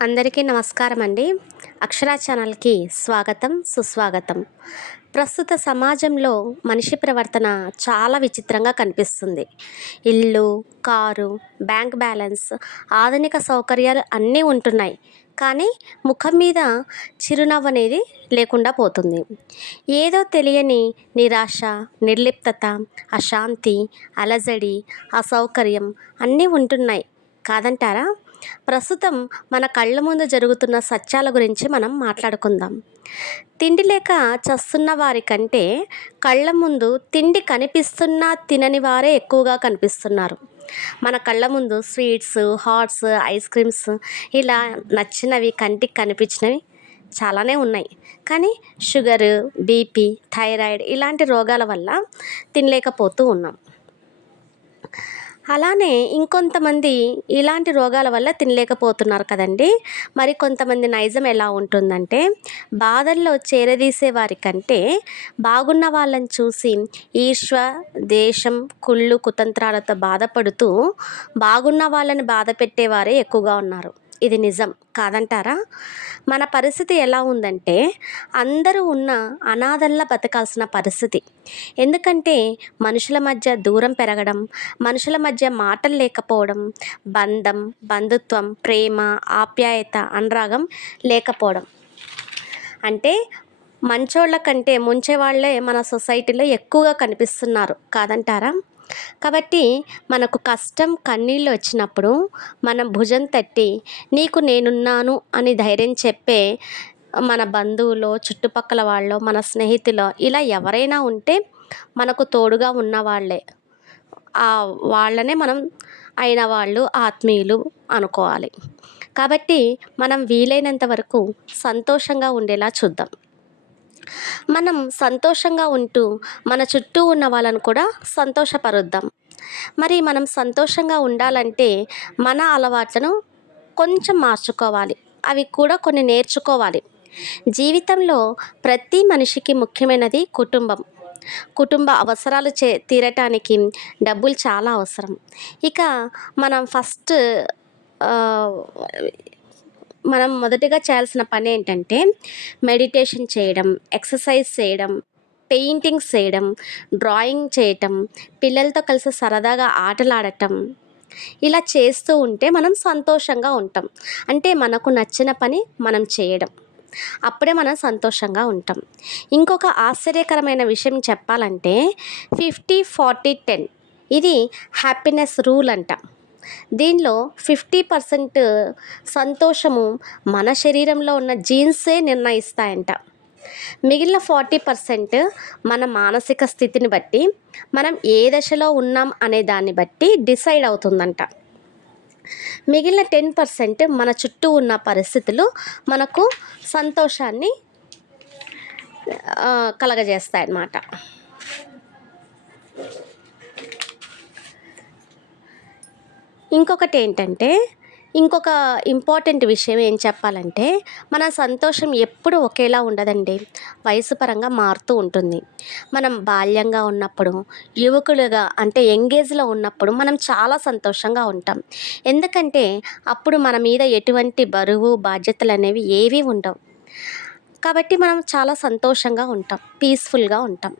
అందరికీ నమస్కారం అండి. అక్షరా ఛానల్‌కి స్వాగతం, సుస్వాగతం. ప్రస్తుత సమాజంలో మనిషి ప్రవర్తన చాలా విచిత్రంగా కనిపిస్తుంది. ఇల్లు, కారు, బ్యాంక్ బ్యాలెన్స్, ఆధునిక సౌకర్యాలు అన్నీ ఉంటున్నాయి. కానీ ముఖం మీద చిరునవ్వు అనేది లేకుండా పోతుంది. ఏదో తెలియని నిరాశ, నిర్లిప్తత, అశాంతి, అలజడి, అసౌకర్యం అన్నీ ఉంటున్నాయి కాదంటారా? ప్రస్తుతం మన కళ్ళ ముందు జరుగుతున్న సత్యాల గురించి మనం మాట్లాడుకుందాం. తిండి లేక చస్తున్న వారి కంటే కళ్ళ ముందు తిండి కనిపిస్తున్నా తినని వారే ఎక్కువగా కనిపిస్తున్నారు. మన కళ్ళ ముందు స్వీట్స్, హాట్స్, ఐస్ క్రీమ్స్ ఇలా నచ్చినవి కంటికి కనిపించినవి చాలానే ఉన్నాయి. కానీ షుగరు, బీపీ, థైరాయిడ్ ఇలాంటి రోగాల వల్ల తినలేకపోతూ ఉన్నాం. అలానే ఇంకొంతమంది ఇలాంటి రోగాల వల్ల తినలేకపోతున్నారు కదండీ! మరి కొంతమంది నైజం ఎలా ఉంటుందంటే, బాధల్లో చేరదీసే వారి కంటే బాగున్న వాళ్ళని చూసి ఈర్ష్య, ద్వేషం, కుళ్ళు, కుతంత్రాలతో బాధపడుతూ బాగున్న వాళ్ళని బాధపెట్టేవారే ఎక్కువగా ఉన్నారు. ఇది నిజం కాదంటారా? మన పరిస్థితి ఎలా ఉందంటే, అందరూ ఉన్న అనాథల్లా బతకాల్సిన పరిస్థితి. ఎందుకంటే మనుషుల మధ్య దూరం పెరగడం, మనుషుల మధ్య మాటలు లేకపోవడం, బంధం, బంధుత్వం, ప్రేమ, ఆప్యాయత, అనురాగం లేకపోవడం. అంటే మంచోళ్ళ కంటే ముంచేవాళ్ళే మన సొసైటీలో ఎక్కువగా కనిపిస్తున్నారు కాదంటారా? కాబట్టి మనకు కష్టం, కన్నీళ్ళు వచ్చినప్పుడు మనం భుజం తట్టి నీకు నేనున్నాను అని ధైర్యం చెప్పే మన బంధువులో, చుట్టుపక్కల వాళ్ళో, మన స్నేహితులో ఇలా ఎవరైనా ఉంటే మనకు తోడుగా ఉన్నవాళ్ళే. వాళ్ళనే మనం అయిన వాళ్ళు ఆత్మీయులు అనుకోవాలి. కాబట్టి మనం వీలైనంత వరకు సంతోషంగా ఉండేలా చూద్దాం. మనం సంతోషంగా ఉంటూ మన చుట్టూ ఉన్న వాళ్ళను కూడా సంతోషపరుద్దాం. మరి మనం సంతోషంగా ఉండాలంటే మన అలవాట్లను కొంచెం మార్చుకోవాలి. అవి కూడా కొన్ని నేర్చుకోవాలి. జీవితంలో ప్రతి మనిషికి ముఖ్యమైనది కుటుంబం. కుటుంబ అవసరాలు తీరటానికి డబ్బులు చాలా అవసరం. ఇక మనం ఆహ్, మనం మొదటగా చేయాల్సిన పని ఏంటంటే మెడిటేషన్ చేయడం, ఎక్సర్సైజ్ చేయడం, పెయింటింగ్స్ చేయడం, డ్రాయింగ్ చేయటం, పిల్లలతో కలిసి సరదాగా ఆటలాడటం. ఇలా చేస్తూ ఉంటే మనం సంతోషంగా ఉంటాం. అంటే మనకు నచ్చిన పని మనం చేయడం. అప్పుడే మనం సంతోషంగా ఉంటాం. ఇంకొక ఆశ్చర్యకరమైన విషయం చెప్పాలంటే 50, 40, 10 ఇది హ్యాపీనెస్ రూల్ అంట. దీనిలో 50% సంతోషము మన శరీరంలో ఉన్న జీన్సే నిర్ణయిస్తాయంట. మిగిలిన 40% మన మానసిక స్థితిని బట్టి, మనం ఏ దశలో ఉన్నాం అనే దాన్ని బట్టి డిసైడ్ అవుతుందంట. మిగిలిన 10% మన చుట్టూ ఉన్న పరిస్థితులు మనకు సంతోషాన్ని కలగజేస్తాయన్నమాట. ఇంకొక ఇంపార్టెంట్ విషయం ఏం చెప్పాలంటే, మన సంతోషం ఎప్పుడు ఒకేలా ఉండదండి. వయసు పరంగా మారుతూ ఉంటుంది. మనం బాల్యంగా ఉన్నప్పుడు, యువకులుగా అంటే యంగ్ ఏజ్‌లో ఉన్నప్పుడు మనం చాలా సంతోషంగా ఉంటాం. ఎందుకంటే అప్పుడు మన మీద ఎటువంటి బరువు, బాధ్యతలనేవి ఏవీ ఉండవు. కాబట్టి మనం చాలా సంతోషంగా ఉంటాం, పీస్‌ఫుల్‌గా ఉంటాం.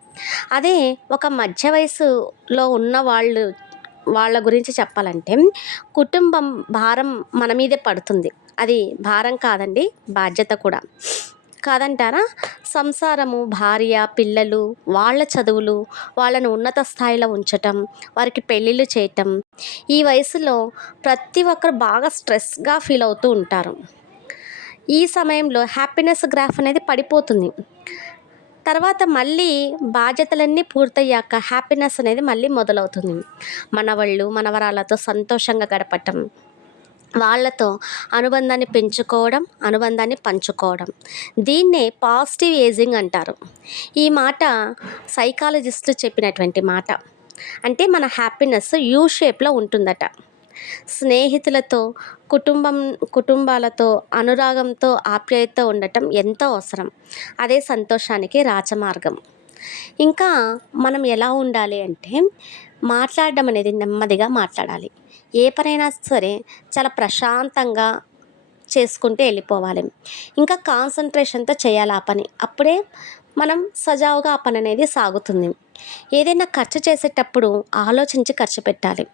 అదే ఒక మధ్య వయసులో ఉన్న వాళ్ళ గురించి చెప్పాలంటే, కుటుంబం భారం మన మీదే పడుతుంది. అది భారం కాదండి, బాధ్యత కూడా. కాదంటారా? సంసారము, భార్య, పిల్లలు, వాళ్ళ చదువులు, వాళ్ళను ఉన్నత స్థాయిలో ఉంచటం, వారికి పెళ్ళిళ్ళు చేయటం. ఈ వయసులో ప్రతి ఒక్కరు బాగా స్ట్రెస్‌గా ఫీల్ అవుతూ ఉంటారు. ఈ సమయంలో హ్యాపీనెస్ గ్రాఫ్ అనేది పడిపోతుంది. తర్వాత మళ్ళీ బాధ్యతలన్నీ పూర్తయ్యాక హ్యాపీనెస్ అనేది మళ్ళీ మొదలవుతుంది. మనవళ్ళు, మనవరాళ్ళతో సంతోషంగా గడపటం, వాళ్ళతో అనుబంధాన్ని పెంచుకోవడం, అనుబంధాన్ని పంచుకోవడం. దీన్నే పాజిటివ్ ఏజింగ్ అంటారు. ఈ మాట సైకాలజిస్టు చెప్పినటువంటి మాట. అంటే మన హ్యాపీనెస్ యూ షేప్‌లో ఉంటుందట. స్నేహితులతో, కుటుంబాలతో అనురాగంతో, ఆప్యాయతతో ఉండటం ఎంతో అవసరం. అదే సంతోషానికి రాచమార్గం. ఇంకా మనం ఎలా ఉండాలి అంటే, మాట్లాడడం అనేది నెమ్మదిగా మాట్లాడాలి. ఏ పనైనా సరే చాలా ప్రశాంతంగా చేసుకుంటూ వెళ్ళిపోవాలి. ఇంకా కాన్సంట్రేషన్తో చేయాలి ఆ పని. అప్పుడే మనం సజావుగా ఆ పని అనేది సాగుతుంది. ఏదైనా ఖర్చు చేసేటప్పుడు ఆలోచించి ఖర్చు పెట్టాలి.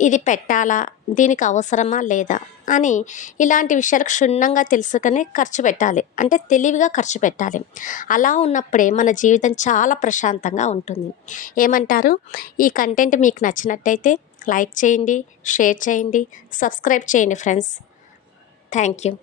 ఇది పెట్టాలా? దీనికి అవసరమా? లేదా? అని ఇలాంటి విషయాలు క్షుణ్ణంగా తెలుసుకొని ఖర్చు పెట్టాలి. అంటే తెలివిగా ఖర్చు పెట్టాలి. అలా ఉన్నప్పుడే మన జీవితం చాలా ప్రశాంతంగా ఉంటుంది. ఏమంటారు? ఈ కంటెంట్ మీకు నచ్చినట్టయితే లైక్ చేయండి, షేర్ చేయండి, సబ్స్క్రైబ్ చేయండి ఫ్రెండ్స్. Thank you.